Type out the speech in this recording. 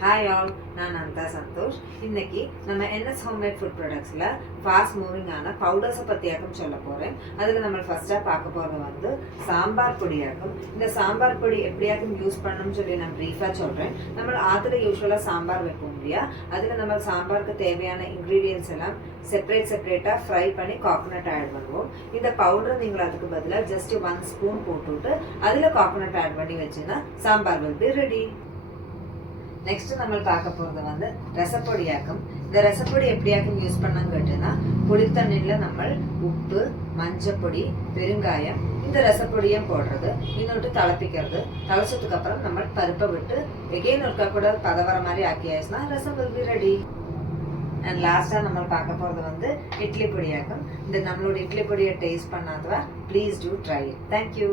Hi all, நான் அந்தா சந்தோஷ். இன்னைக்கு நம்ம NS ஹோம்மேட் ஃபுட் ப்ராடக்ட்ஸில் ஃபாஸ்ட் மூவிங்கான பவுடர்ஸை பற்றியாக்கும் சொல்ல போகிறேன். அதில் நம்ம ஃபஸ்ட்டாக பார்க்க போகிறது வந்து சாம்பார் பொடியாக்கும். இந்த சாம்பார் பொடி எப்படியாக்கும் யூஸ் பண்ணணும்னு சொல்லி நான் ப்ரீஃபாக சொல்கிறேன். நம்ம ஆற்றுல யூஸ்வலாக சாம்பார் வைப்போம் இல்லையா, அதில் நம்ம சாம்பாருக்கு தேவையான இன்க்ரீடியன்ஸ் எல்லாம் செப்பரேட்டாக ஃப்ரை பண்ணி கோகோனட் ஆட் பண்ணுவோம். இந்த பவுடர் நீங்கள் அதுக்கு பதிலாக ஜஸ்ட் 1 ஸ்பூன் போட்டுவிட்டு அதில் கோகோனட் ஆட் பண்ணி வச்சுன்னா sambar will be ready. Next நம்ம பார்க்க போகிறது வந்து ரசப்பொடியாக்கும். இந்த ரசப்பொடி எப்படியாக்கும் யூஸ் பண்ணான்னு கேட்டீங்கன்னா, புளித்தண்ணியில் நம்ம உப்பு, மஞ்சப்பொடி, பெருங்காயம் இந்த ரசப்பொடியும் போடுறது, இன்னொட்டு திளப்பிக்கிறது. திளச்சதுக்கு அப்புறம் நம்ம பருப்பை விட்டு எகெயின் ஒருக்கா கூட பதவர மாதிரி ஆக்கியாச்சுன்னா ரசம் will be ரெடி. அண்ட் லாஸ்ட்டாக நம்ம பார்க்க போகிறது வந்து இட்லி பொடியாக்கும். இந்த நம்மளோட இட்லி பொடியை டேஸ்ட் பண்ணாதவா ப்ளீஸ் டூ ட்ரை. தேங்க்யூ.